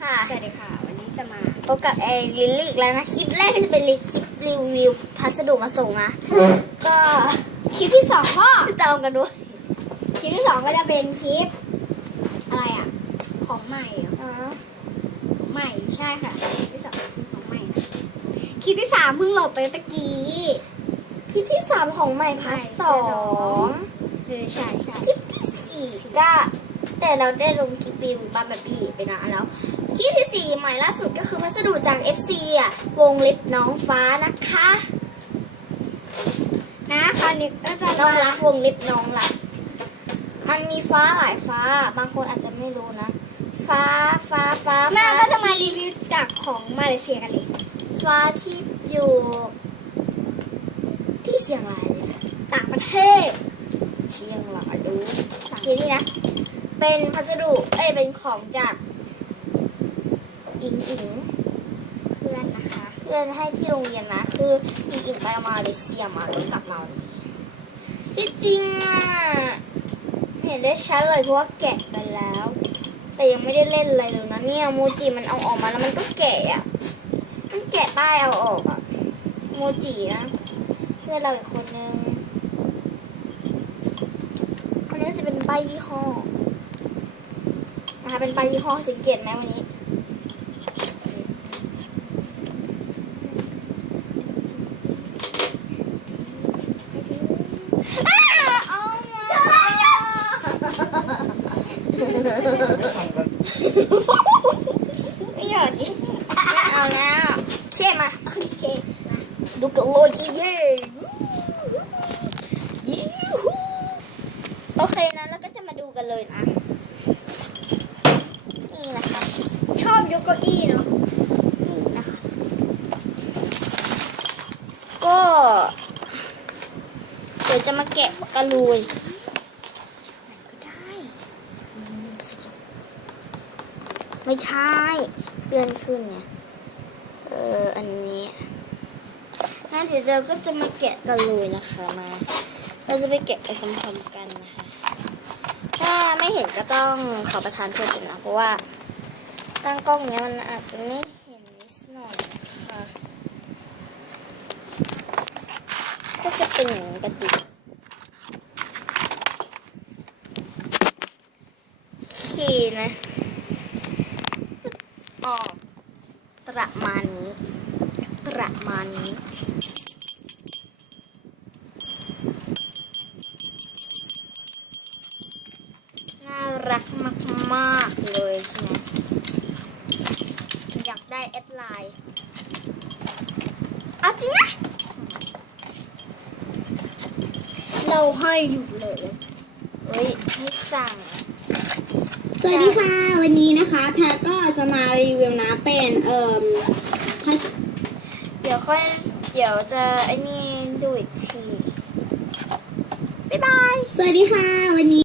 ค่ะ สวัสดีค่ะ วันนี้จะมาพบกับแอนลิลลี่อีกแล้วนะ คลิปแรกก็จะเป็นคลิปรีวิวพัสดุมาส่งนะ ก็คลิปที่สองก็ติดตามกันด้วย คลิปที่สองก็จะเป็นคลิป อะไรอะ ของใหม่เหรออ๋อใหม่ใช่ค่ะ คลิปที่สองเป็นคลิปของใหม่นะคลิปที่สามเพิ่งโหลดไปตะกี้ คลิปที่สามของใหม่พัสสองเออใช่ใช่คลิปที่สี่ก็ แต่เราได้ลงคลิปรีวิวบ้านแบบบี้ไปนานแล้วคลิปที่สี่ใหม่ล่าสุดก็คือพัสดุจาก FC อะวงเล็บน้องฟ้านะคะ นะคราวนี้ก็จะน้องมารักวงเล็บน้องรักมันมีฟ้าหลายฟ้า บางคนอาจจะไม่รู้นะ ฟ้าฟ้าฟ้าแม่ฟ้าก็จะมารีวิวจากของมาเลเซียกันเลย ฟ้าที่อยู่ ที่เชียงรายเลยนะต่างประเทศ เชียงรายดูโอเคนี่นะ เป็นพัสดุ เอ้ย เป็นของจาก อิงอิงเพื่อนนะคะ เพื่อนให้ที่โรงเรียนนะ คืออิงอิงไปมาเลเซียมาแล้วกลับมาวันนี้ที่จริงอะไม่เห็นได้ชัดเลยเพราะว่าแกะไปแล้ว แต่ยังไม่ได้เล่นอะไรเลยนะเนี่ยโมจิมันเอาออกมาแล้วมันก็แกะอะมันแกะป้ายเอาออกอะโมจินะเพื่อนเราอีกคนนึงคนนี้จะเป็นป้ายยี่ห้อ นะคะเป็นป้ายี่ห้อสังเกตไหมวันนี้เอาไม่อยากดิไม่เอาแล้วเคมาโอเคดูกันเลยกี่เย่ยูฮูโอเคนะแล้วก็จะมาดูกันเลยนะ นี่นะคะ ชอบ ยกเก้าอี้เนาะนี่นะคะ ก็เดี๋ยวจะมาแกะกันเลยก็ได้ไม่ใช่เลื่อนขึ้นเนี่ย เออ อันนี้นั่นเดี๋ยวเราก็จะมาแกะกันเลยนะคะมา เราจะไปแกะไปพร้อมๆกันนะคะ ถ้าไม่เห็นก็ต้องขอประทานโทษนะเพราะว่า ตั้งกล้องเนี้ยมันอาจจะไม่เห็นนิดหน่อยนะคะก็จะเป็นอย่างปกติขี่นะจะออกประมาณนี้ ประมาณนี้ารักมากๆเลยใช่ไหมอยาก ได้แอดไลน์เอาจริงนะเราให้อยู่เลยเฮ้ยไม่สั่ง สวัสดีค่ะ วันนี้นะคะแพรก็จะมารีวิวนะเป็นเอ่มพัสเดี๋ยวค่อย เดี๋ยวจะไอ้นี่ดูอีกที บ๊ายบาย สวัสดีค่ะวันนี้